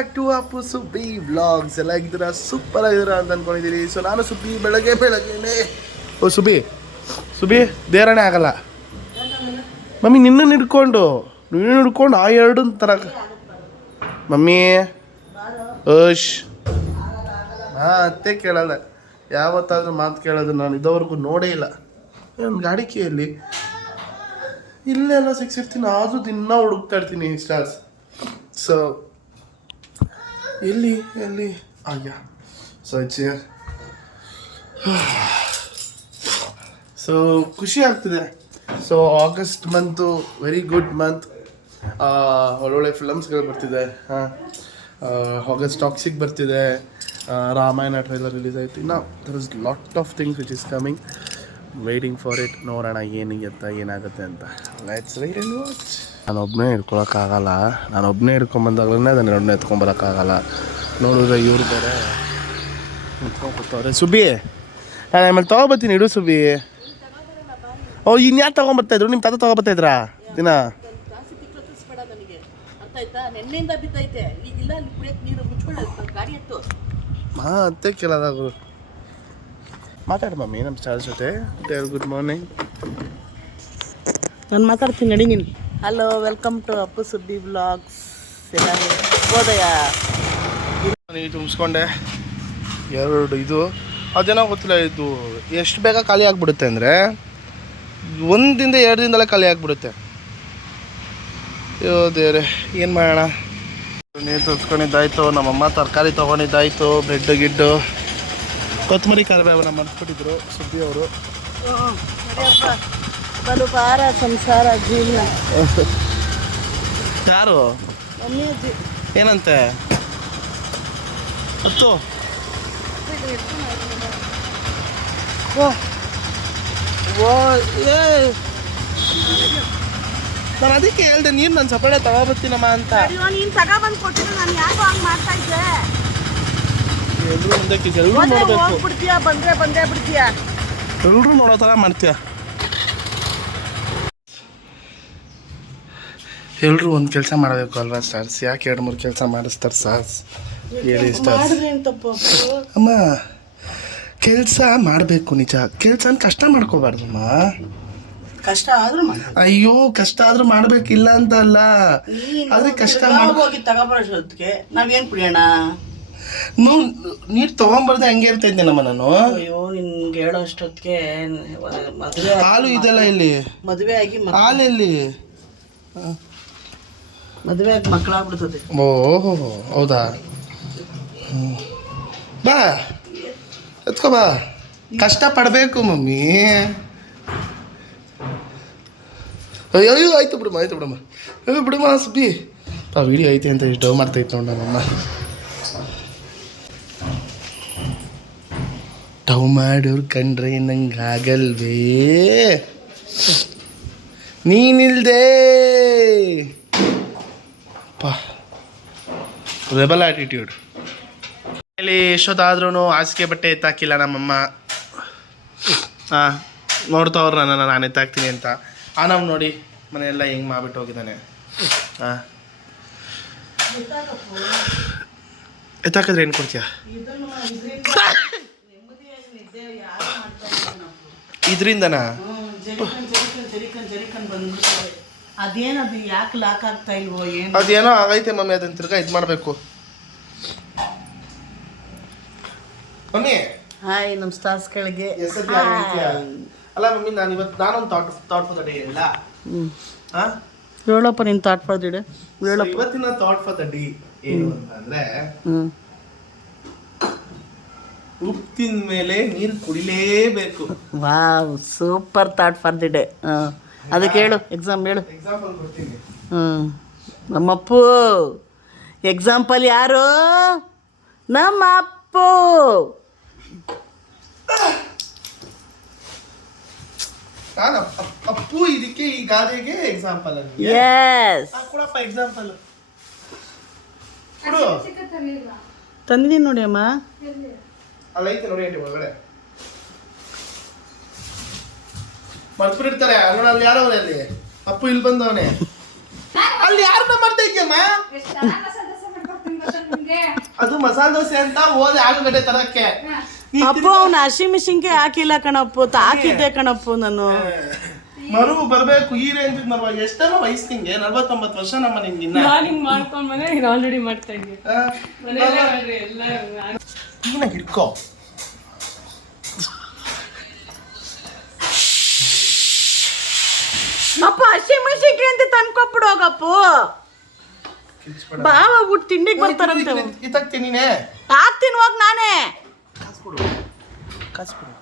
Back to Appu Subbi vlogs. ಎಲ್ಲ ಆಗಿದ್ದೀರಾ? Super ಆಗಿದ್ದೀರಾ ಅಂತ ಅಂದ್ಕೊಂಡಿದ್ದೀರಿ. ಸೊ ನಾನು ಸುಬ್ಬಿ ಬೆಳಗ್ಗೆನೇ ಓ ಸುಬ್ಬಿ ದೇವರೇ ಆಗಲ್ಲ ಮಮ್ಮಿ, ನಿನ್ನ ಹಿಡ್ಕೊಂಡು ಆ ಎರಡು ಥರ ಮಮ್ಮಿ ಓಶ್ ಅತ್ತೆ ಕೇಳಲ್ಲ. ಯಾವತ್ತಾದ್ರೂ ಮಾತು ಕೇಳೋದು ನಾನು ಇದುವರೆಗೂ ನೋಡೇ ಇಲ್ಲ. ನನ್ನ ಗಾಡಿಕೆಯಲ್ಲಿ ಇಲ್ಲೆಲ್ಲ ಸಿಕ್ಸಿರ್ತೀನಿ, ಆದರೂ ದಿನ ಹುಡುಕ್ತಾ ಇರ್ತೀನಿ ಸ್ಟಾರ್ಸ್. ಸೊ ಎಲ್ಲಿ ಆಯ್ಯ. So it's here. ಸೊ ಖುಷಿ ಆಗ್ತಿದೆ. So August month very good month. ಒಳ್ಳೊಳ್ಳೆ ಫಿಲಮ್ಸ್ಗಳು ಬರ್ತಿದೆ. ಆಗಸ್ಟ್ ಟಾಕ್ಸಿಕ್ ಬರ್ತಿದೆ, ರಾಮಾಯಣ ಟ್ರೈಲರ್ ರಿಲೀಸ್ ಆಯಿತು. ಇನ್ನು there is lot of things which is coming. Waiting for it. ನೋಡೋಣ ಏನಾಗುತ್ತೆ ಅಂತ. Let's wait and watch. ನಾನೊಬ್ಬನೇ ಹಿಡ್ಕೊಳಕ್ಕಾಗಲ್ಲ. ನಾನೊಬ್ಬನೇ ಹಿಡ್ಕೊಂಬಂದಾಗಲೇ ಅದನ್ನ ಎರಡನೇ ಎತ್ಕೊಂಬರೋಕ್ಕಾಗಲ್ಲ. ನೋಡಿದ್ರೆ ಇವ್ರು ಬೇರೆ ನಿಂತ್ಕೊಂಡು ಕೂತವ್ರೆ. ಸುಬ್ಬಿ ನಾನು ಆಮೇಲೆ ತೊಗೊಬತ್ತೀನಿ, ಇಡು ಸುಬ್ಬಿ. ಓ ಇನ್ಯಾರು ತೊಗೊಂಬರ್ತಾಯಿದ್ರು? ನಿಮ್ಮ ತಾತ ತೊಗೊಬರ್ತಾಯಿದ್ರಾ ದಿನ? ಅತ್ತೆ ಕೇಳೋದಾಗು. ಮಾತಾಡು ಮಮ್ಮಿ ನಮ್ಮ ಸ್ಟಾರ್ ಜೊತೆ. Good morning. ನಾನು ಮಾತಾಡ್ತೀನಿ ನಡಿ ನೀನು. Hello, welcome to Appu Subbi vlogs. ಹೋದಯ್ಯ ನೀರು ತುಂಬಿಸ್ಕೊಂಡೆ. ಎರಡು ಇದು ಅದೇನೋ ಗೊತ್ತಿಲ್ಲ, ಇದು ಎಷ್ಟು ಬೇಗ ಖಾಲಿ ಆಗಿಬಿಡುತ್ತೆ ಅಂದರೆ 1 ದಿಂದ 2 ದಿನದಲ್ಲೇ ಖಾಲಿ ಆಗಿಬಿಡುತ್ತೆ. ಅಯ್ಯೋ ದೇವ್ರೆ, ಏನು ಮಾಡೋಣ. ನೀರು ತುಂಬಿಸ್ಕೊಂಡಿದ್ದಾಯ್ತು, ನಮ್ಮಮ್ಮ ತರಕಾರಿ ತೊಗೊಂಡಿದ್ದಾಯ್ತು, ಬ್ರೆಡ್ ಗಿಡ್ಡು ಕೊತ್ತಂಬರಿ ಕರಿಬೇವನ್ನ ಮರ್ತ್ಬಿಟ್ಟಿದ್ರು ಸುಬ್ಬಿ ಅವರು. ಬಲು ಭಾರ ಸಂಸಾರ ಜೀವನ. ಯಾರು ಏನಂತೆ ಹತ್ತು? ನಾನು ಅದಕ್ಕೆ ಹೇಳ್ದೆ ನೀರು ನಾನು ಸಪರೇಟ್ ತಗೋಬರ್ತೀನಮ್ಮ ಅಂತ. ನೀನು ತಗೊಬಂದು ಕೊಟ್ಟಿದ್ದು ನಾನು ಯಾಕೋ ಹಂಗೆ ಮಾಡ್ತಾ ಇದ್ದೆ. ಎಲ್ಲರೂ ಮುಂದಕ್ಕೆ ಎಲ್ಲರೂ ನೋಡಬೇಕು. ಹೋಗ್ಬಿಡ್ತೀಯಾ, ಬಂದೇ ಬಿಡ್ತೀಯಾ, ಎಲ್ಲರೂ ನೋಡೋ ಥರ ಮಾಡ್ತೀಯ. ಎಲ್ಲರೂ ಒಂದು ಕೆಲಸ ಮಾಡಬೇಕು ಅಲ್ವಾ ಸ್ಟಾರ್ಸ್? ಯಾಕೆ 2-3 ಕೆಲಸ ಮಾಡಿಸ್ತಾರೆ ಸಾರ್ಸ್? ಹೇಳಿ ಸ್ಟಾರ್ಸ್. ಅಮ್ಮ ಕೆಲಸ ಮಾಡಬೇಕು, ನಿಜ. ಕೆಲಸ ಕಷ್ಟ ಮಾಡ್ಕೋಬಾರ್ದಮ್ಮ. ಕಷ್ಟ ಆದ್ರೂ ಅಯ್ಯೋ ಕಷ್ಟ ಆದ್ರೂ ಮಾಡ್ಬೇಕಿಲ್ಲ ಅಂತ ಅಲ್ಲ, ಆದ್ರೆ ಕಷ್ಟ ಹೋಗಿ ತಗೊಬರೋಷ್ಟೊತ್ತಿಗೆ ನಾವೇನು ಕುಡಿಯೋಣ? ನೀರು ತೊಗೊಂಬರ್ದೆ ಹಂಗೆ ಇರ್ತಾ ಇದ್ದೇನಮ್ಮ ನಾನು. ಅಯ್ಯೋ ನಿನ್ಗೆ ಹೇಳೋ ಅಷ್ಟೊತ್ತಿಗೆ ಮದುವೆ ಹಾಲು ಇದೆಲ್ಲ ಇಲ್ಲಿ, ಮದುವೆ ಆಗಿ ಹಾಲು ಎಲ್ಲಿ? ಮದುವೆ ಆಗಿ ಮಕ್ಕಳಾಗ್ಬಿಡ್ತದೆ. ಓಹೋ ಹೌದಾ? ಬಾ ಎತ್ಕೋ ಬಾ. ಕಷ್ಟ ಪಡಬೇಕು ಮಮ್ಮಿ. ಅಯ್ಯೋ ಆಯ್ತು ಬಿಡಮ್ಮ ಅಯ್ಯೋ ಬಿಡಮ್ಮ ಸುಬ್ಬಿ. ವಿಡಿಯೋ ಐತೆ ಅಂತ ಇಷ್ಟು ಡವ್ ಮಾಡ್ತಾಯಿತ್ತು ನೋಡ ನಮ್ಮಮ್ಮ. ಡವ್ ಮಾಡೋರು ಕಂಡ್ರೆ ನಂಗಾಗಲ್ವೇ? ನೀನಿಲ್ದೆ ರೆಬಲ್ ಆಟಿಟ್ಯೂಡ್. ಇಲ್ಲಿ ಎಷ್ಟೊತ್ತಾದ್ರೂ ಹಾಸಿಗೆ ಬಟ್ಟೆ ಎತ್ತಾಕಿಲ್ಲ ನಮ್ಮಮ್ಮ. ನೋಡ್ತಾವ್ರು ನಾನು ಎತ್ತಾಕ್ತೀನಿ ಅಂತ. ನಾವು ನೋಡಿ ಮನೆಯೆಲ್ಲ ಹೆಂಗೆ ಮಾಡ್ಬಿಟ್ಟು ಹೋಗಿದ್ದಾನೆ. ಎತ್ತಾಕಿದ್ರೆ ಏನು ಕೊಡ್ತೀಯ? ಇದರಿಂದನಾ? ಅದೇನದು ಯಾಕೆ ಲಾಕ್ ಆಗ್ತಾ ಇಲ್ವೋ ಏನು? ಅದೇನೋ ಆಗೈತೆ ಮಮ್ಮಿ, ಅದನ್ನ ತಿರ್ಗಾ ಇದು ಮಾಡಬೇಕು. ಮಮ್ಮಿ ಹಾಯ್, ನಮ್ಮ ಸ್ಟಾರ್ಸ್ ಕೆಳಗೆ. ಅಲ್ಲ ಮಮ್ಮಿ, ನಾನೊಂದು ಥಾಟ್ ಫಾರ್ ದ ಡೇ ಇಲ್ಲ. ಹೇಳಪ್ಪ ನೀನು ಥಾಟ್ ಫಾರ್ ದ ಡೇ. ಹೇಳಪ್ಪ ಇವತ್ತಿನ ಥಾಟ್ ಫಾರ್ ದ ಡೇ ಏನು ಅಂತಂದ್ರೆ, ಉಪ್ಪಿನ ಮೇಲೆ ನೀರು ಕುಡಿಲೇಬೇಕು. Wow, super thought for the day. ಅದಕ್ಕೆ ಹೇಳು, ಎಕ್ಸಾಂಪಲ್ ಹೇಳು. ಎಕ್ಸಾಂಪಲ್ ಕೊಡ್ತೀನಿ. ನಮ್ಮಪ್ಪು ಎಕ್ಸಾಂಪಲ್ ಯಾರು? ನಮ್ಮ ಅಪ್ಪು. ಅಪ್ಪು ಇದಕ್ಕೆ ಈ ಗಾದೆಗೆ ಎಕ್ಸಾಂಪಲ್. ಎಸ್, ಕೊಡಪ್ಪ ಎಕ್ಸಾಂಪಲ್ ಕೊಡು. ತಂದಿದ್ದೀನಿ ನೋಡಿ ಅಮ್ಮ. ಅಲ್ಲ ಐತೆ ನೋಡಿ ಆಂಟಿ ಒಳಗಡೆ. ಮರ್ತ್ಬಿಟ್ಟಿರ್ತಾರೆ ಅಲ್ಲಿ ಯಾರವ್ರೆ ಅಲ್ಲಿ. ಅಪ್ಪು ಇಲ್ಲಿ ಬಂದವನೇ. ಅಲ್ಲಿ ಯಾರನ್ನ ಮಾಡ್ತಾ ಇದ್ಯಮ್ಮ? ಅದು ಮಸಾಲೆ ದೋಸೆ ಅಂತ ಹೋದೆ ಆಲೂಗಡ್ಡೆ ತರಕ್ಕೆ. ಅಪ್ಪ ಅವ್ನ ಹಸಿಮೆಣಸಿನ್ಕಾಯಿ ಹಾಕಿಲ್ಲ ಕಣಪ್ಪು, ಹಾಕಿದ್ದೆ ಕಣಪ್ಪು ನಾನು. ಮರು ಬರ್ಬೇಕು ಈ ರೇಂಜ್ ಮರುವ. ಎಷ್ಟರ ವಯಸ್ಸು ನಿಂಗೆ? 49 ವರ್ಷ ನಮ್ಮ ನಿಂಗಿನ್ನ. ಆಲ್ರೆಡಿ ಮಾಡ್ತಾ ಇದ್ದೆ. ಕ್ಲೀನಾಗಿ ಇಟ್ಕೋ. ಅಪ್ಪ ಹಸಿಮೆಣಸಿನ್ಕಾಯಿ ಅಂತ ತಂದ್ಕೊಬಿಡು ಹೋಗಪ್ಪು. ಬಾವ ಬಿಟ್ಟು ತಿಂಡಿಗೆ ಬರ್ತಾರಂತೆ. ಇತ್ತಾಗ್ತೀನಿ ನೀನೇ. ಹಾಕ್ತೀನಿ ಹೋಗ್ ನಾನೇ. ಕಾಸು ಕೊಡು.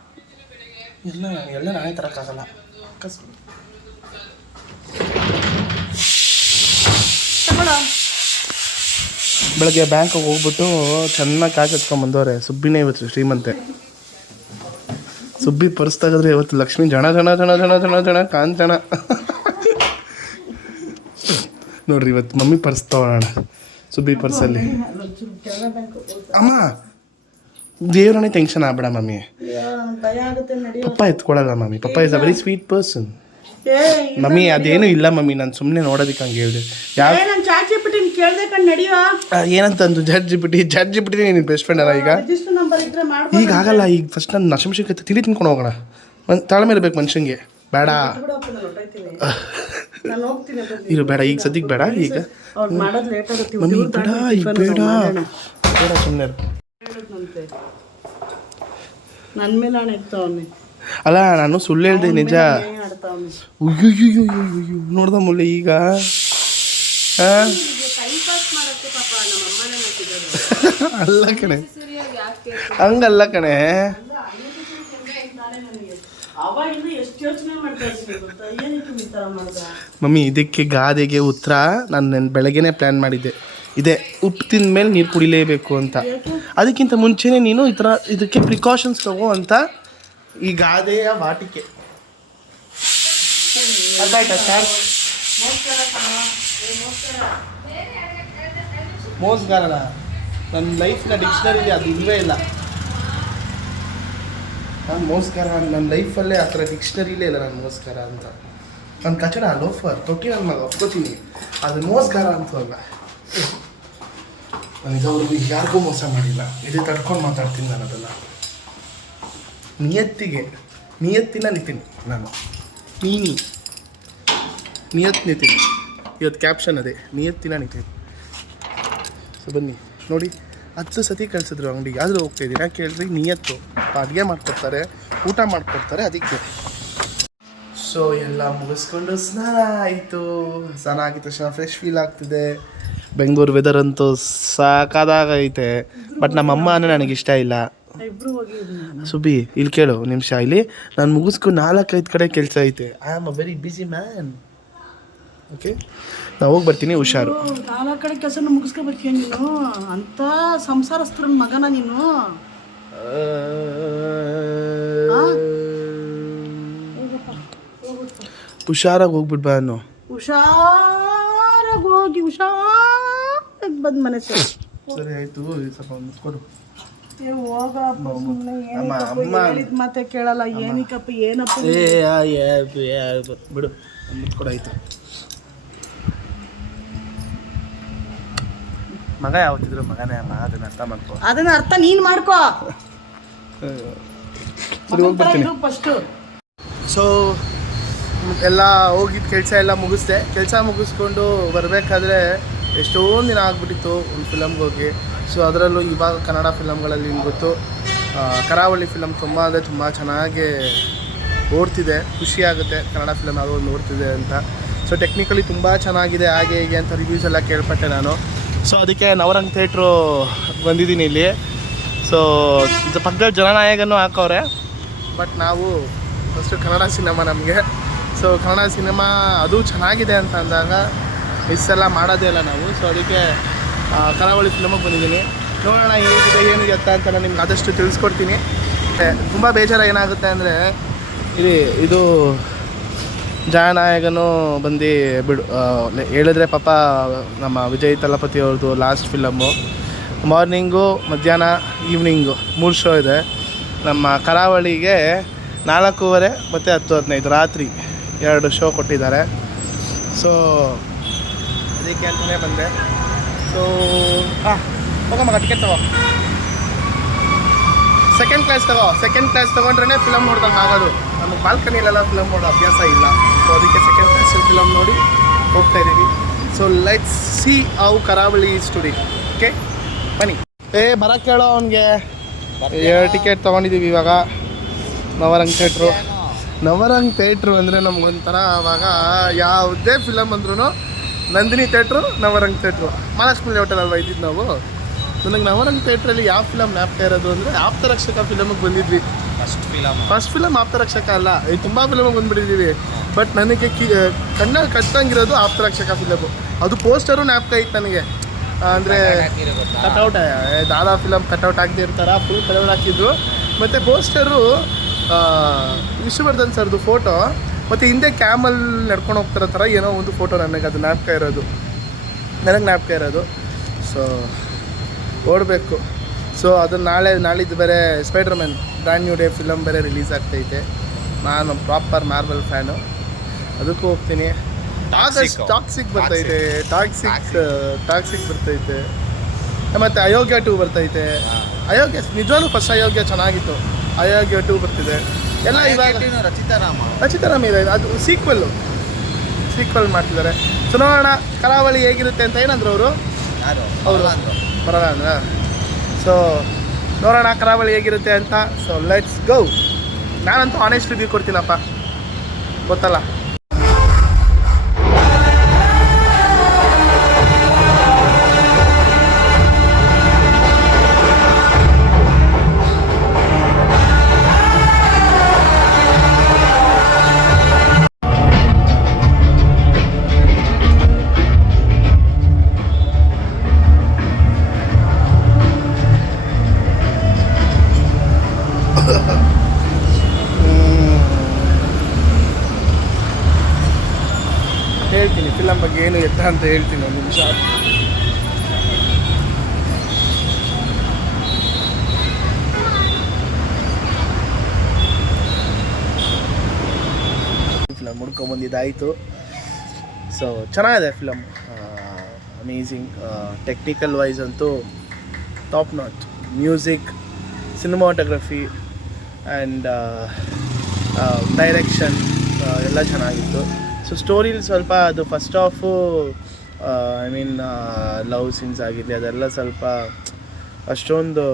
ಎಲ್ಲ ನಾನೇ ತರಕ್ಕಾಗಲ್ಲ. ಕಾಸು ಕೊಡು. ಬೆಳಗ್ಗೆ ಬ್ಯಾಂಕಿಗೆ ಹೋಗ್ಬಿಟ್ಟು ಚೆನ್ನಾಗಿ ಕಾಸು ಎತ್ಕೊಂಡ್ ಬಂದವ್ರೆ. ಸುಬ್ಬಿನೇ ಇವತ್ತು ಶ್ರೀಮಂತೆ. ಸುಬ್ಬಿ ಪರ್ಸ್ ತೆಗೆದ್ರೆ ಇವತ್ತು ಲಕ್ಷ್ಮಿ ಜಣ ಜಣ ಜಣ ಜಣ ಜಣ ಜಣ ಕಾಂಚಣ. ನೋಡ್ರಿ ಇವತ್ತು ಮಮ್ಮಿ ಪರ್ಸ್ ತಗೊಳ್ಳೋಣ. ಸುಬ್ಬಿ ಪರ್ಸಲ್ಲಿ ಅಮ್ಮ ದೇವ್ರನೇ ಟೆನ್ಷನ್ ಆಗ್ಬೇಡ ಮಮ್ಮಿ. ಪಪ್ಪ ಎತ್ಕೊಳ್ಳಲ್ಲ mummy. Papa is a very sweet person. Mummy ಅದೇನು ಇಲ್ಲ ಮಮ್ಮಿ, ನಾನು ಸುಮ್ಮನೆ ನೋಡೋದಕ್ಕೆ ಹಂಗೆ ಹೇಳಿದೆ. ಏನಂತಂದು ಜಡ್ಜ್ ಬಿಟ್ಟು ನೀನು ಬೆಸ್ಟ್ ಫ್ರೆಂಡ್ ಅಲ್ಲ ಈಗ. ಈಗ ಆಗಲ್ಲ. ಈಗ ಫಸ್ಟ್ ನಾನು ನಶಂಶಕ್ಕೆ ತಿಳಿ ತಿನ್ಕೊಂಡು ಹೋಗೋಣ. ತಾಳ್ಮೆ ಇರ್ಬೇಕು ಮನುಷ್ಯಂಗೆ. ಬೇಡ ಇರು, ಬೇಡ ಈಗ ಸದ್ಯಕ್ಕೆ ಬೇಡ. ಈಗ ಮಮ್ಮಿ ಬೇಡ, ಈಗ ಬೇಡ ಬೇಡ ಸುಮ್ಮನೆ. ನನ್ನ ಮೇಲೆ ಹಣ ಇರ್ತವನೆ. ಅಲ್ಲ ನಾನು ಸುಳ್ಳು ಹೇಳ್ದೆ ನಿಜ. ಅಯ್ಯೋ ನೋಡ್ದ ಮುಳ್ಳಿ ಈಗ. ಅಲ್ಲ ಕಣೆ, ಹಂಗಲ್ಲ ಕಣೆ ಮಮ್ಮಿ. ಇದಕ್ಕೆ ಗಾದೆಗೆ ಉತ್ತರ ನಾನು ಬೆಳಗ್ಗೆನೆ ಪ್ಲ್ಯಾನ್ ಮಾಡಿದ್ದೆ. ಇದೆ, ಉಪ್ಪು ತಿಂದ ಮೇಲೆ ನೀರು ಕುಡಿಲೇಬೇಕು ಅಂತ. ಅದಕ್ಕಿಂತ ಮುಂಚೆನೇ ನೀನು ಈ ಥರ ಇದಕ್ಕೆ ಪ್ರಿಕಾಷನ್ಸ್ ತಗೋ ಅಂತ ಈ ಗಾದೆಯ ವಾಟಿಕೆ. ಅದಾಯ್ತಾ ಸರ್? ಮೋಸ್ಗಾರನ ನನ್ನ ಲೈಫ್ನ ಡಿಕ್ಷನರಿಲಿ ಅದು ಇಲ್ಲವೇ ಇಲ್ಲ. ನಾನು ಮೋಸ್ಗಾರ ನನ್ನ ಲೈಫಲ್ಲೇ ಆ ಥರ ಡಿಕ್ಷನರಿಲೇ ಇಲ್ಲ. ನಾನು ಮೋಸ್ಗಾರ ಅಂತ ನನ್ನ ಕಚಡ ಲೋಫರ್ ತೊಟ್ಟಿ ನನ್ನ ಮಗ ಒಪ್ಕೋತೀನಿ. ಅದು ಮೋಸ್ಗಾರ ಅಂತೂ ಅಲ್ಲ. ನನಗವ್ರಿಗೂ ಯಾರಿಗೂ ಮೋಸ ಮಾಡಿಲ್ಲ. ಇದೇ ತಡ್ಕೊಂಡು ಮಾತಾಡ್ತೀನಿ ನಾನು. ಅದನ್ನು ನಿಯತ್ತಿನ ನಿತಿನ್ ನಾನು. ನಿಯತ್ ನಿತಿನ್. ಇವತ್ತು ಕ್ಯಾಪ್ಷನ್ ಅದೇ, ನಿಯತ್ತಿನ ನಿತಿನ್. ಸೊ ಬನ್ನಿ ನೋಡಿ, 10 ಸತಿ ಕಳಿಸಿದ್ರು ಅಂಗಡಿಗೆ, ಆದರೂ ಹೋಗ್ತಾಯಿದ್ದೀನಿ. ಯಾಕೆ ಹೇಳ್ರಿ, ನಿಯತ್ತು. ಅಡುಗೆ ಮಾಡಿಕೊಡ್ತಾರೆ, ಊಟ ಮಾಡಿಕೊಡ್ತಾರೆ, ಅದಕ್ಕೆ. ಸೊ ಎಲ್ಲ ಮುಗಿಸ್ಕೊಂಡು ಸ್ನಾನ ಆಯಿತು. ಸ್ನಾನ ಆಗಿದ ತಕ್ಷಣ ಫ್ರೆಶ್ ಫೀಲ್ ಆಗ್ತಿದೆ. ಬೆಂಗಳೂರು ವೆದರ್ ಅಂತೂ ಸಾಕಾದಾಗೈತೆ. ಬಟ್ ನಮ್ಮಮ್ಮ ಅಂದರೆ ನನಗಿಷ್ಟ ಇಲ್ಲ. ಸುಬ್ಬಿ ಇಲ್ಲಿ ಕೇಳು ನಿಮಿಷ. ಇಲ್ಲಿ ನಾನು ಮುಗಿಸ್ಕೊಂಡು 4-5 ಕಡೆ ಕೆಲಸ ಐತೆ. I am a very busy man. Okay, ನಾವು ಹೋಗಿ ಬರ್ತೀನಿ, ಹುಷಾರು. 4 ಕಡೆ ಕೆಲಸ ಮುಗಿಸ್ಕೊಬರ್ತೀಯ ನೀನು? ಅಂತ ಸಂಸಾರಸ್ಥರ ಮಗನ ನೀನು. ಹುಷಾರಾಗಿ ಹೋಗ್ಬಿಡ್ಬಾ ಅನ್ನೋ. ಹುಷಾರಾಗಿ ಹೋಗಿ ಹುಷಾರಾಗಿ ಬಂದು ಮನೆ ಸರಿ ಆಯಿತು. ಸ್ವಲ್ಪ ಮುಚ್ಕೊಡು. ಹೇಳಿದ ಮತ್ತೆ ಕೇಳಲ್ಲ. ಏನಕ್ಕಪ್ಪ ಏನಪ್ಪ ಬಿಡು, ಮುಚ್ಕೊಡು ಆಯ್ತು. ಮಗ ಯಾವತ್ತಿದ್ರು ಮಗನೇ ಅಮ್ಮ, ಅದನ್ನ ಅರ್ಥ ಮಾಡ್ಕೋ. ಅದನ್ನ ಅರ್ಥ ನೀನು ಮಾಡ್ಕೋ. ಸರಿ ಹೋಗಿ ಬರ್ತೀನಿ ಫಸ್ಟು. ಸೊ ಎಲ್ಲ ಹೋಗಿದ್ದು ಕೆಲಸ ಎಲ್ಲ ಮುಗಿಸ್ದೆ. ಕೆಲಸ ಮುಗಿಸ್ಕೊಂಡು ಬರಬೇಕಾದ್ರೆ ಎಷ್ಟೊಂದು ದಿನ ಆಗ್ಬಿಟ್ಟಿತ್ತು ಒಂದು ಫಿಲಮ್ಗೆ ಹೋಗಿ. ಸೊ ಅದರಲ್ಲೂ ಇವಾಗ ಕನ್ನಡ ಫಿಲಮ್ಗಳಲ್ಲಿ ನಿಮ್ಗೆ ಗೊತ್ತು, ಕರಾವಳಿ ಫಿಲಮ್ ತುಂಬ ಅಂದರೆ ತುಂಬ ಚೆನ್ನಾಗಿ ಓಡ್ತಿದೆ. ಖುಷಿಯಾಗುತ್ತೆ ಕನ್ನಡ ಫಿಲಮ್ ಯಾವುದೋ ಒಂದು ಓಡ್ತಿದೆ ಅಂತ. ಸೊ ಟೆಕ್ನಿಕಲಿ ತುಂಬ ಚೆನ್ನಾಗಿದೆ, ಹಾಗೆ ಹೀಗೆ ಅಂತ ರಿವ್ಯೂಸ್ ಎಲ್ಲ ಕೇಳ್ಪಟ್ಟೆ ನಾನು. ಸೊ ಅದಕ್ಕೆ ನವರಂಗ್ ಥಿಯೇಟ್ರು ಬಂದಿದ್ದೀನಿ ಇಲ್ಲಿ. ಸೊ ಇದು ಪಕ್ಕದಲ್ಲಿ ಜನನಾಯಕನೂ ಹಾಕವ್ರೆ. ಬಟ್ ನಾವು ಫಸ್ಟು ಕನ್ನಡ ಸಿನಿಮಾ ನಮಗೆ. ಸೊ ಕನ್ನಡ ಸಿನಿಮಾ ಅದು ಚೆನ್ನಾಗಿದೆ ಅಂತ ಅಂದಾಗ ಮಿಸ್ ಎಲ್ಲ ಮಾಡೋದೇ ಇಲ್ಲ ನಾವು. ಸೊ ಅದಕ್ಕೆ ಕರಾವಳಿ ಫಿಲಮಿಗೆ ಬಂದಿದ್ದೀನಿ. ನೋಡೋಣ ಹೇಗಿದೆ ಏನು ಎತ್ತ ಅಂತ ನಾನು ನಿಮ್ಗೆ ಆದಷ್ಟು ತಿಳಿಸ್ಕೊಡ್ತೀನಿ. ತುಂಬ ಬೇಜಾರು ಏನಾಗುತ್ತೆ ಅಂದರೆ ಇದು ಜನನಾಯಕನೂ ಬಂದು ಹೇಳಿದ್ರೆ ಪಾಪ ನಮ್ಮ ವಿಜಯ್ ತಲಪತಿ ಅವ್ರದ್ದು ಲಾಸ್ಟ್ ಫಿಲಮ್ಮು. ಮಾರ್ನಿಂಗು, ಮಧ್ಯಾಹ್ನ, ಈವ್ನಿಂಗು 3 ಶೋ ಇದೆ. ನಮ್ಮ ಕರಾವಳಿಗೆ 4:15 ಮತ್ತು 10:15 ರಾತ್ರಿ 2 ಶೋ ಕೊಟ್ಟಿದ್ದಾರೆ. ಸೊ ಅದಕ್ಕೆ ಅಂತಲೇ ಬಂದೆ. ಸೊ ಹಾಂ ಹೋಗಮ್ಮ ಟಿಕೆಟ್ ತಗೋ. ಸೆಕೆಂಡ್ ಕ್ಲಾಸ್ ತೊಗೊಂಡ್ರೆ ಫಿಲಮ್ ನೋಡ್ದಂಗೆ ಆಗೋದು. ನಮಗೆ ಬಾಲ್ಕನಿಲೆಲ್ಲ ಫಿಲಮ್ ನೋಡೋ ಅಭ್ಯಾಸ ಇಲ್ಲ. ಸೊ ಅದಕ್ಕೆ ಸೆಕೆಂಡ್ ಕ್ಲಾಸಲ್ಲಿ ಫಿಲಮ್ ನೋಡಿ ಹೋಗ್ತಾ ಇದ್ದೀವಿ. ಸೊ ಲೆಟ್ಸ್ ಸಿ ಹೌ ಕರಾವಳಿ ಈಸ್ ಟುಡೇ. ಓಕೆ ಬನ್ನಿ. ಬರಕ್ಕೆ ಕೇಳೋ ಅವನಿಗೆ. 2 ಟಿಕೆಟ್ ತೊಗೊಂಡಿದ್ದೀವಿ ಇವಾಗ. ನವರಂಗ್ ಥಿಯೇಟ್ರು ಅಂದರೆ ನಮಗೊಂಥರ ಆವಾಗ ಯಾವುದೇ ಫಿಲಮ್ ಅಂದ್ರೂ ನಂದಿನಿ ಥಿಯೇಟ್ರು, ನವರಂಗ್ ಥಿಯೇಟ್ರು, ಮಹಾಲಕ್ಷ್ಮಿ ಹೋಟೆಲಲ್ಲಿ ಇದ್ದಿದ್ದು ನಾವು. ನನಗೆ ನವರಂಗ್ ಥಿಯೇಟ್ರಲ್ಲಿ ಯಾವ ಫಿಲಮ್ ಜ್ಞಾಪಕ ಇರೋದು ಅಂದರೆ ಆಪ್ತರಕ್ಷಕ ಫಿಲಮಿಗೆ ಬಂದಿದ್ವಿ. ಫಸ್ಟ್ ಫಿಲಮ್ ಆಪ್ತರಕ್ಷಕ ಅಲ್ಲ, ಇದು ತುಂಬ ಫಿಲಮಿಗೆ ಬಂದುಬಿಟ್ಟಿದ್ದೀವಿ. ಬಟ್ ನನಗೆ ಕಣ್ಣ ಕಟ್ಟಂಗಿರೋದು ಆಪ್ತರಕ್ಷಕ ಫಿಲಮು. ಅದು ಪೋಸ್ಟರು ಜ್ಞಾಪಕ ಇತ್ತು ನನಗೆ. ಅಂದರೆ ಕಟೌಟ್ ದಾದಾ ಫಿಲಮ್ ಕಟೌಟ್ ಆಗದೆ ಇರ್ತಾರ, ಫುಲ್ ಕಲರ್ ಹಾಕಿದ್ರು. ಮತ್ತು ಪೋಸ್ಟರು ವಿಷ್ಣುವರ್ಧನ್ ಸರ್ದು ಫೋಟೋ, ಮತ್ತು ಹಿಂದೆ ಕ್ಯಾಮಲ್ಲಿ ನಡ್ಕೊಂಡು ಹೋಗ್ತಿರೋ ಥರ ಏನೋ ಒಂದು ಫೋಟೋ ನನಗೆ ಅದು ಜ್ಞಾಪಕ ಇರೋದು. ಸೊ ಓಡಬೇಕು. ಸೊ ಅದು ನಾಳಿದ್ದು ಬೇರೆ spider man brand new day film ಬೇರೆ ರಿಲೀಸ್ ಆಗ್ತೈತೆ. ನಾನು ಪ್ರಾಪರ್ ಮಾರ್ವೆಲ್ ಫ್ಯಾನು, ಅದಕ್ಕೂ ಹೋಗ್ತೀನಿ. ಟಾಕ್ಸಿಕ್ ಬರ್ತೈತೆ. ಮತ್ತು ಅಯೋಗ್ಯ 2 ಬರ್ತೈತೆ. ಅಯೋಗ್ಯ ನಿಜವಾಗ್ಲೂ ಫಸ್ಟ್ ಅಯೋಗ್ಯ ಚೆನ್ನಾಗಿತ್ತು. ಅಯೋಗ್ಯ 2 ಬರ್ತಿದೆ ಎಲ್ಲ ಇವಾಗ. ರಚಿತಾರಾಮ ಇದೆ, ಅದು ಸೀಕ್ವೆಲ್ ಮಾಡ್ತಿದ್ದಾರೆ. ಸೊ ನೋಡೋಣ ಕರಾವಳಿ ಹೇಗಿರುತ್ತೆ ಅಂತ. ಏನಂದ್ರು ಅವರು ಬರೋಣ ಅಂದ್ರೆ. ಸೊ ನೋಡೋಣ ಕರಾವಳಿ ಹೇಗಿರುತ್ತೆ ಅಂತ. So let's go. ನಾನಂತೂ ಆನೆಸ್ಟ್ ರಿವ್ಯೂ ಕೊಡ್ತೀನಪ್ಪ, ಗೊತ್ತಲ್ಲ. ಹೇಳ್ತೀನಿ ಫಿಲಮ್ ಬಗ್ಗೆ ಏನು ಎತ್ತ ಅಂತ ಹೇಳ್ತೀನಿ, ಒಂದು ನಿಮಿಷ. ಫಿಲಮ್ ಹುಡ್ಕೊಂಬಂದಿದ್ದಾಯಿತು. ಸೊ ಚೆನ್ನಾಗಿದೆ ಫಿಲಮ್, ಅಮೇಝಿಂಗ್. ಟೆಕ್ನಿಕಲ್ ವೈಸ್ ಅಂತೂ top notch. Music, cinematography and direction ಎಲ್ಲ ಚೆನ್ನಾಗಿತ್ತು. ಸೊ ಸ್ಟೋರಿಲಿ ಸ್ವಲ್ಪ ಅದು ಫಸ್ಟ್ ಹಾಫು ಲವ್ ಸೀನ್ಸ್ ಆಗಿರಲಿ ಅದೆಲ್ಲ ಸ್ವಲ್ಪ ಅಷ್ಟೊಂದು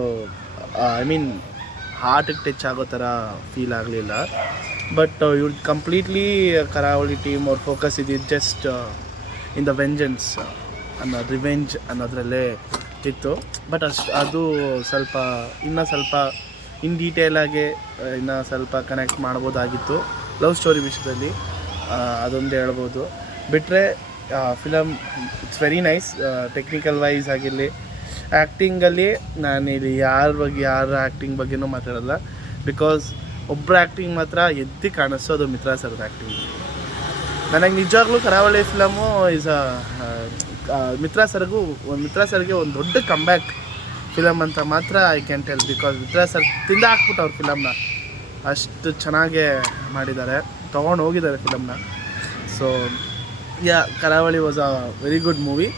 ಹಾರ್ಟಿಗೆ ಟಚ್ ಆಗೋ ಥರ ಫೀಲ್ ಆಗಲಿಲ್ಲ. ಬಟ್ ಇವ್ರು ಕಂಪ್ಲೀಟ್ಲಿ ಕರಾವಳಿ ಟೀಮ್ ಅವ್ರ ಫೋಕಸ್ ಇದ್ದಿದ್ದು ಜಸ್ಟ್ ಇನ್ ದ ರಿವೆಂಜ್ ಅನ್ನೋದ್ರಲ್ಲೇ ಇತ್ತು. ಬಟ್ ಅದು ಇನ್ನೂ ಸ್ವಲ್ಪ ಇನ್ ಡೀಟೇಲಾಗಿ ಇನ್ನೂ ಸ್ವಲ್ಪ ಕನೆಕ್ಟ್ ಮಾಡ್ಬೋದಾಗಿತ್ತು ಲವ್ ಸ್ಟೋರಿ ವಿಷಯದಲ್ಲಿ, ಅದೊಂದು ಹೇಳ್ಬೋದು. ಬಿಟ್ಟರೆ film it's very nice. Technical wise ಆಗಿರಲಿ, ಆ್ಯಕ್ಟಿಂಗಲ್ಲಿ ನಾನಿಲ್ಲಿ ಯಾರ ಆ್ಯಕ್ಟಿಂಗ್ ಬಗ್ಗೆನೂ ಮಾತಾಡೋಲ್ಲ. ಬಿಕಾಸ್ ಒಬ್ಬರ ಆ್ಯಕ್ಟಿಂಗ್ ಮಾತ್ರ ಎದ್ದು ಕಾಣಿಸೋದು ಮಿತ್ರಾ ಸರ್ದ ಆ್ಯಕ್ಟಿಂಗ್. ನನಗೆ ನಿಜವಾಗ್ಲೂ ಕರಾವಳಿ ಫಿಲಮು ಮಿತ್ರಾ ಸರ್ಗೆ ಒಂದು ದೊಡ್ಡ ಕಂಬ್ಯಾಕ್ ಫಿಲಮ್ ಅಂತ ಮಾತ್ರ I can tell. Because Mitra sir ತಿಂದ ಹಾಕ್ಬಿಟ್ಟು ಅವ್ರ ಫಿಲಮ್ನ ಅಷ್ಟು ಚೆನ್ನಾಗೇ ಮಾಡಿದ್ದಾರೆ, ತೊಗೊಂಡು ಹೋಗಿದ್ದಾರೆ ಫಿಲಮ್ನ. So Karavali was a very good movie,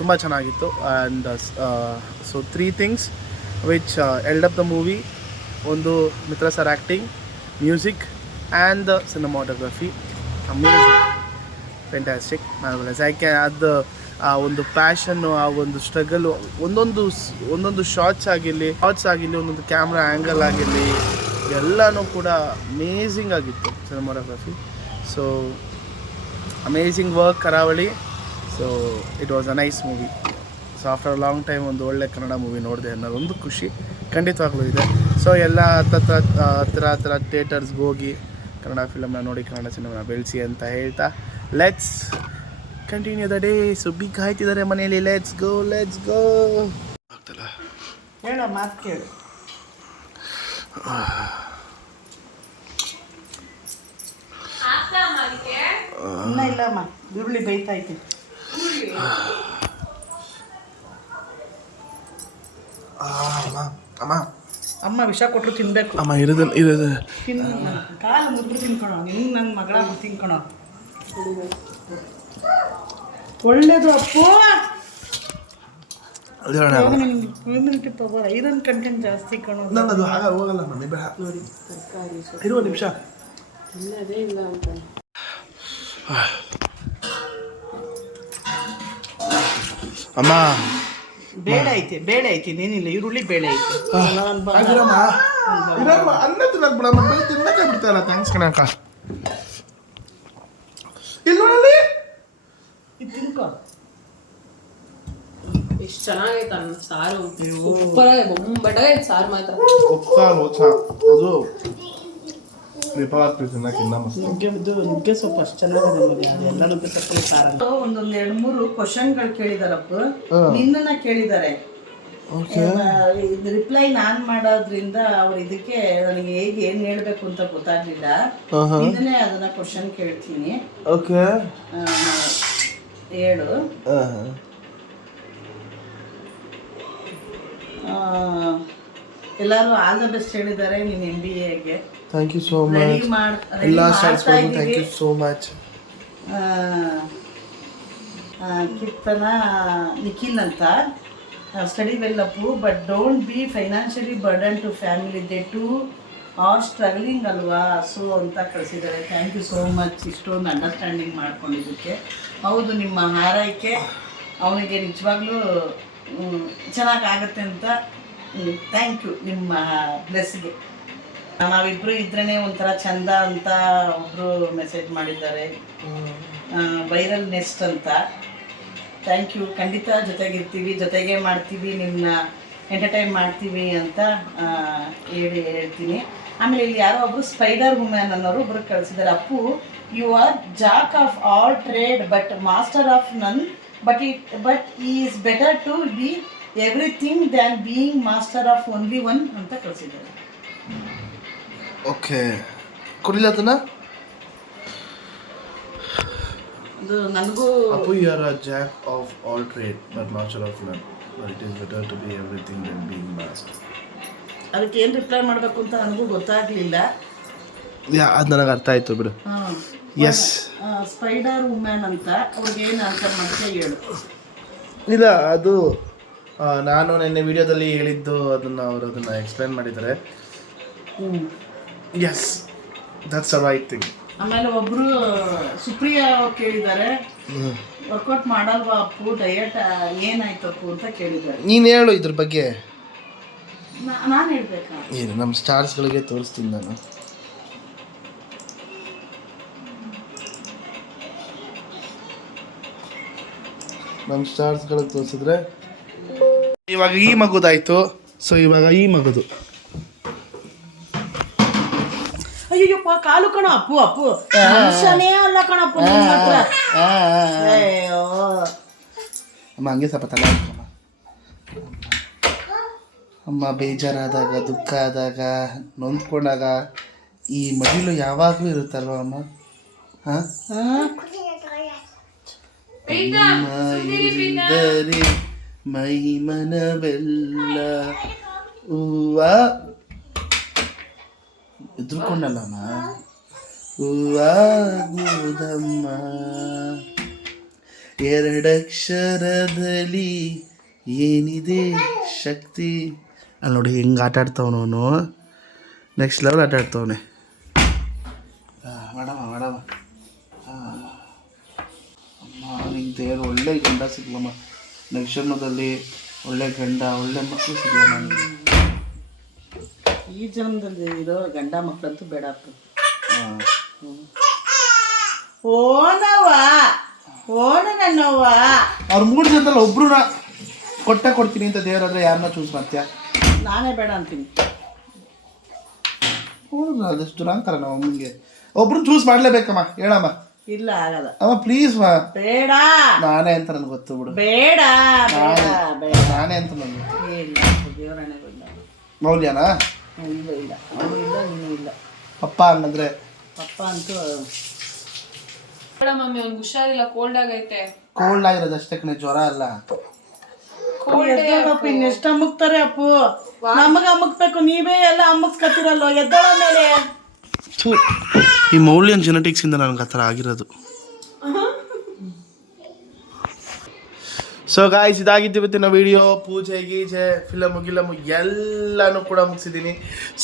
ತುಂಬ ಚೆನ್ನಾಗಿತ್ತು. And so 3 things which held up the movie. ಒಂದು Mitra sir acting, music and the cinematography. Amazing, fantastic, marvellous. ಯಾಕೆ ಅದು ಆ ಒಂದು ಪ್ಯಾಷನ್ನು, ಆ ಒಂದು ಸ್ಟ್ರಗಲು, ಒಂದೊಂದು ಶಾರ್ಟ್ಸ್ ಆಗಿರಲಿ, ಒಂದೊಂದು ಕ್ಯಾಮ್ರಾ ಆ್ಯಂಗಲ್ ಆಗಿರಲಿ, ಎಲ್ಲನೂ ಕೂಡ ಅಮೇಝಿಂಗ್ ಆಗಿತ್ತು ಸಿನಿಮಾಟೋಗ್ರಫಿ. ಸೊ ಅಮೇಝಿಂಗ್ ವರ್ಕ್ ಕರಾವಳಿ. So it was a nice movie. So after a long time ಒಂದು ಒಳ್ಳೆ ಕನ್ನಡ ಮೂವಿ ನೋಡಿದೆ ಅನ್ನೋದೊಂದು ಖುಷಿ ಖಂಡಿತವಾಗ್ಲೂ ಇದೆ. ಸೊ ಎಲ್ಲ ಹತ್ತಿರ ಥಿಯೇಟರ್ಸ್ಗೆ ಹೋಗಿ ಕನ್ನಡ ಫಿಲಮ್ನ ನೋಡಿ, ಕನ್ನಡ ಸಿನಿಮಾನ ಬೆಳೆಸಿ ಅಂತ ಹೇಳ್ತಾ let's continue the day. Subbi ಕಾಯ್ತಿದ್ದಾರೆ ಮನೆಯಲ್ಲಿ. ಲೆಟ್ಸ್ ಗೋ ಆಗ್ತಲ್ಲ, ಹೇಳೋ ಮಾತು ಕೇಳು. ಇನ್ನ ಇಲ್ಲಮ್ಮ, ಈರುಳ್ಳಿ ಬೇಯ್ತಾಯ್ತು. ಅಮ್ಮ ವಿಷ ಕೊಟ್ಟರು ತಿನ್ಬೇಕು. ಅಮ್ಮ ಇರೋದು ಕಾಲು ಮುದ್ರು ತಿನ್ಕೊಳೋ. ನಿಂಗೆ ನನ್ನ ಮಗಳ ತಿನ್ಕೊಳೋ. ಒಳ್ಳೇದು Appu. Immunity power iron content ಜಾಸ್ತಿ ಕಾಣೋದು. ನನ್ನದು ಹೋಗಲ್ಲ ಮಮ್ಮಿ ಬೇಡ. ನೋಡಿ ತರಕಾರಿ ಇರುವ ನಿಮಿಷ. ಇಲ್ಲದೇ ಇಲ್ಲ ಅಂತ. ಅಮ್ಮ ಬೇಳೆ ಐತಿ ಏನಿಲ್ಲ, ಈರುಳ್ಳಿ ಬೇಳೆ ಐತಿ. ಅನ್ನ ತಿನ್ನಕ್ ಬಿಡಮ್ಮ, ಬೇಳೆ ತಿನ್ನಕ್ಕೆ ಬಿಡ್ತಾರಲ್ಲ. ಥ್ಯಾಂಕ್ಸ್ ಕಣಕ್ಕ. ಇಲ್ಲಿ ನೋಡಲ್ಲಿ ತಿನ್ಕೋ. ಎಷ್ಟು ಚೆನ್ನಾಗೈತೆ ಅನ್ನ ಸಾರು, ಸೂಪರ್ ಬೊಂಬಟಾಗೈತೆ ಸಾರು ಮಾತ್ರ. ಉಪ್ಸಾರು ಅದು ವಿಪವಾಸ ತಿನ್ನಕ್ಕಿನ್ನ ಮಸ್ತ್. ನುಗ್ಗೆ ಸೊಪ್ಪು ಅಷ್ಟು ಚೆನ್ನಾಗಿದೆ. ಎಲ್ಲ ನುಗ್ಗೆ ಸೊಪ್ಪು ಸಾರ. ಒಂದೊಂದು 2-3 ಕ್ವಶನ್ಗಳು ಕೇಳಿದಾರಪ್ಪ, ನಿನ್ನನ್ನ ಕೇಳಿದ್ದಾರೆ. ರಿಪ್ಲೈ ನಾನ್ ಮಾಡೋದ್ರಿಂದ ಅವ್ರು ಇದಕ್ಕೆ ನನಗೆ ಹೇಗೆ ಏನ್ ಹೇಳ್ಬೇಕು ಅಂತ ಗೊತ್ತಾಗ್ಲಿಲ್ಲ. ನಿನ್ನೆ ಅದನ್ನ ಕ್ವಶನ್ ಕೇಳ್ತೀನಿ. ಓಕೆ, ಹೇಳು. ಎಲ್ಲರೂ ಆಲ್ ದ ಬೆಸ್ಟ್ ಹೇಳಿದ್ದಾರೆ ನೀನು MBAಗೆ. Thank you so much. ಎಲ್ಲ ಸ್ಟಾರ್ಟ್ಸ್ಗಳಿಗೂ thank you so much. Keerthana Nikhil ಅಂತ, study well Appu, but don't be financially burden to family, they too are struggling ಅಲ್ವಾ, ಸೊ ಅಂತ ಕಳಿಸಿದ್ದಾರೆ. ಥ್ಯಾಂಕ್ ಯು ಸೋ ಮಚ್ ಇಷ್ಟೊಂದು ಅಂಡರ್ಸ್ಟ್ಯಾಂಡಿಂಗ್ ಮಾಡ್ಕೊಂಡಿದ್ದಕ್ಕೆ. ಹೌದು, ನಿಮ್ಮ ಹಾರೈಕೆ ಅವನಿಗೆ ನಿಜವಾಗ್ಲೂ ಚೆನ್ನಾಗಾಗತ್ತೆ ಅಂತ. ಥ್ಯಾಂಕ್ ಯು ನಿಮ್ಮ ಬ್ಲೆಸ್ಗೆ. ನಾವಿಬ್ಬರು ಇದ್ರೇ ಒಂಥರ ಚಂದ ಅಂತ ಒಬ್ಬರು ಮೆಸೇಜ್ ಮಾಡಿದ್ದಾರೆ, ವೈರಲ್ ನೆಸ್ಟ್ ಅಂತ. Thank you. ಖಂಡಿತ ಜೊತೆಗಿರ್ತೀವಿ, ಜೊತೆಗೆ ಮಾಡ್ತೀವಿ, ನಿಮ್ಮನ್ನ ಎಂಟರ್ಟೈನ್ ಮಾಡ್ತೀವಿ ಅಂತ ಹೇಳ್ತೀನಿ. ಆಮೇಲೆ ಇಲ್ಲಿ ಯಾರೋ ಒಬ್ಬರು ಸ್ಪೈಡರ್ ವುಮೆನ್ ಅನ್ನೋರು ಒಬ್ರು ಕಳಿಸಿದ್ದಾರೆ. Appu, you are jack of all trade but master of none, but is better to be everything than being master of only one ಅಂತ ಕಳಿಸಿದ್ದಾರೆ. ಓಕೆ, ಕೊಡಿಲ್ಲ ಅದನ್ನ. ಅದು ನನಗೂ Appu, you are a jack of all trade but master of none, but it is better to be everything then being master. ಅದಕ್ಕೆ ಏನು reply ಮಾಡಬೇಕು ಅಂತ ನನಗೂ ಗೊತ್ತಾಗಲಿಲ್ಲ. ಅದು ನನಗೆ ಅರ್ಥ ಆಯ್ತು ಬಿಡು. ಎಸ್, ಸ್ಪೈಡರ್ ವುಮೆನ್ ಅಂತ ಅವ್ರಿಗೆ ಏನು ಆನ್ಸರ್ ಮಾಡ್ತೀಯ ಹೇಳು. ಇಲ್ಲ, ಅದು ನಾನು ನಿನ್ನೆ ವಿಡಿಯೋದಲ್ಲಿ ಹೇಳಿದ್ದು ಅವರು ಅದನ್ನು ಎಕ್ಸ್ಪ್ಲೇನ್ ಮಾಡಿದ್ದಾರೆ. Yes, that's a right thing. ಆಮೇಲೆ ಒಬ್ಬರು ಸುಪ್ರಿಯಾ ಕೇಳಿದ್ದಾರೆ, ವರ್ಕೌಟ್ ಮಾಡಲ್ವಾ ಅಪ್ಪು, ಡಯಟ್ ಏನಾಯ್ತು ಅಪ್ಪು ಅಂತ ಕೇಳಿದ್ದಾರೆ. ನೀನು ಹೇಳು ಇದ್ರ ಬಗ್ಗೆ. ನಾನು ಹೇಳ್ಬೇಕಾ? ಏನು, ನಮ್ಮ ಸ್ಟಾರ್ಸ್ಗಳಿಗೆ ತೋರಿಸ್ತೀನಿ ನಾನು. ನಮ್ಮ ಸ್ಟಾರ್ಸ್ಗಳಿಗೆ ತೋರಿಸಿದ್ರೆ ಇವಾಗ ಈ ಮಗುದಾಯ್ತು. ಸೊ ಇವಾಗ ಈ ಮಗುದು. ಅಯ್ಯಪ್ಪ, ಕಾಲು ಕಣ ಅಪ್ಪು, ಅಪ್ಪು ಮನುಷ್ಯನೇ ಅಲ್ಲ ಕಣಪ್ಪು. ಅಯ್ಯೋ ಅಮ್ಮ, ಹಂಗೆ ಸ್ವಲ್ಪ ತಲೆ ಹಾಕಮ್ಮ. ಅಮ್ಮ ಬೇಜಾರಾದಾಗ, ದುಃಖ ಆದಾಗ, ನೊಂದ್ಕೊಂಡಾಗ ಈ ಮಡಿಲು ಯಾವಾಗಲೂ ಇರುತ್ತಲ್ವ ಅಮ್ಮ. ಹಾಂ, ಇದ್ದರೆ ಮೈ ಮನವೆಲ್ಲ ಹೂವ ಎದ್ರುಕೊಂಡಲ್ಲಮ್ಮ, ಹೂವಾಗುವುದಮ್ಮ ಎರಡಕ್ಷರದಲ್ಲಿ ಏನಿದೆ ಶಕ್ತಿ. ಅಲ್ಲಿ ನೋಡಿ ಹೆಂಗೆ ಆಟ ಆಡ್ತಾವನವನು, ನೆಕ್ಸ್ಟ್ ಲೆವೆಲ್ ಆಟ ಆಡ್ತಾವನೆ. ಮಾಡಮ್ಮ ಮಾಡಮ್ಮ. ಅಮ್ಮ, ನಿಂಗೆ ದೇವ್ರು ಒಳ್ಳೆ ಗಂಡ ಸಿಗ್ಲಮ್ಮ, ನೆಕ್ಸ್ಟ್ ಜನ್ಮದಲ್ಲಿ ಒಳ್ಳೆ ಗಂಡ, ಒಳ್ಳೆ ಮಕ್ಕಳು ಸಿಗ್ಲಮ್ಮ ನನಗೆ. ಈ ಜನ್ಮದಲ್ಲಿ ಇರೋ ಗಂಡ ಮಕ್ಕಳಂತೂ ಬೇಡ ಅಪ್ಪು. ಓನವ್ವ, ಓನ ನನ್ನವ್ವ. ಅವ್ರು 3 ಜನದಲ್ಲಿ ಒಬ್ರು ಕೊಡ್ತೀನಿ ಅಂತ ದೇವರಾದ್ರೆ ಯಾರನ್ನ ಚೂಸ್ ಮಾಡ್ತೀಯ? ನಾನೇ ಬೇಡ ಅಂತೀನಿ. ಅದಷ್ಟು ಅಂತಾರೆ ನಾವು ಅಮ್ಮನಿಗೆ. ಒಬ್ರು ಚೂಸ್ ಮಾಡ್ಲೇಬೇಕಮ್ಮ, ಹೇಳಮ್ಮ. ಇಲ್ಲ, ಆಗಲ್ಲ ಅಮ್ಮ ಪ್ಲೀಸ್ ಮಾ. ಬೇಡ, ನಾನೇ ಅಂತ ನನಗೆ ಗೊತ್ತು ಬಿಡು. ಬೇಡ ಬೇಡ ಬೇಡ, ನಾನೇ ಅಂತ ನನಗೆ ಗೊತ್ತು. ಇಲ್ಲ, ದೇವರಾಣೆ ಇಲ್ಲ. ಮೌಲ್ಯನಾ? ಇಲ್ಲ ಇಲ್ಲ, ಅವನು ಇಲ್ಲ, ನೀನು ಇಲ್ಲ. ಪಪ್ಪ ಹಂಗಂದ್ರೆ ಪಪ್ಪ ಅಂತೂ ಬೇಡ ಮಮ್ಮಿ, ಅವ್ನಿಗೆ ಹುಷಾರಿಲ್ಲ, ಕೋಲ್ಡ್ ಆಗೈತೆ. ಕೋಲ್ಡ್ ಆಗಿರೋದು ಅಷ್ಟೇ ಕಣೆ, ಜ್ವರ ಅಲ್ಲ. ಇನ್ನೆಷ್ಟು ಅಮ್ಮಕ್ತಾರೆ ಅಪ್ಪು, ನಮಗ ಅಮ್ಮಕ್ಬೇಕು, ನೀವೇ ಎಲ್ಲ ಅಮ್ಮಕ್ಸ್ಕತ್ತಿರಲ್ವ, ಎದ್ದಳ ಮೇಲೆ. ಈ ಮೌಲ್ಯನ್ ಜೆನೆಟಿಕ್ಸ್ ಇಂದ ನನಗೆ ಆ ಥರ ಆಗಿರೋದು. ಸೊ ಗಾಯ್ಸ್ ಇದಾಗಿತ್ತು ಇವತ್ತಿನ ವಿಡಿಯೋ. ಪೂಜೆ ಗೀಜೆ ಫಿಲಮು ಎಲ್ಲನೂ ಕೂಡ ಮುಗಿಸಿದ್ದೀನಿ.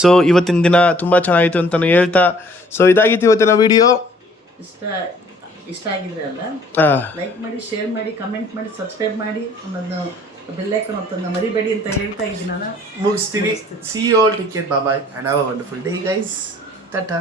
ಸೊ ಇವತ್ತಿನ ದಿನ ತುಂಬ ಚೆನ್ನಾಗಿತ್ತು ಅಂತ ಹೇಳ್ತಾ, ಸೊ ಇದಾಗಿತ್ತು ಇವತ್ತಿನ ವಿಡಿಯೋ. ಇಷ್ಟ ಆಗಿದ್ರೆ ಅಲ್ಲ, ಲೈಕ್ ಮಾಡಿ, ಶೇರ್ ಮಾಡಿ, ಕಮೆಂಟ್ ಮಾಡಿ, ಸಬ್ಸ್ಕ್ರೈಬ್ ಮಾಡಿ, ಒಂದೊಂದು ಬೆಲ್ಲೈಕನ್ ಒತ್ತನ್ನು ಮರಿಬೇಡಿ ಅಂತ ಹೇಳ್ತಾ ಇದ್ದೀನಿ. ನಾನು ಮುಗಿಸ್ತೀವಿ. See you all, take care, bye and have a wonderful day guys. Tata.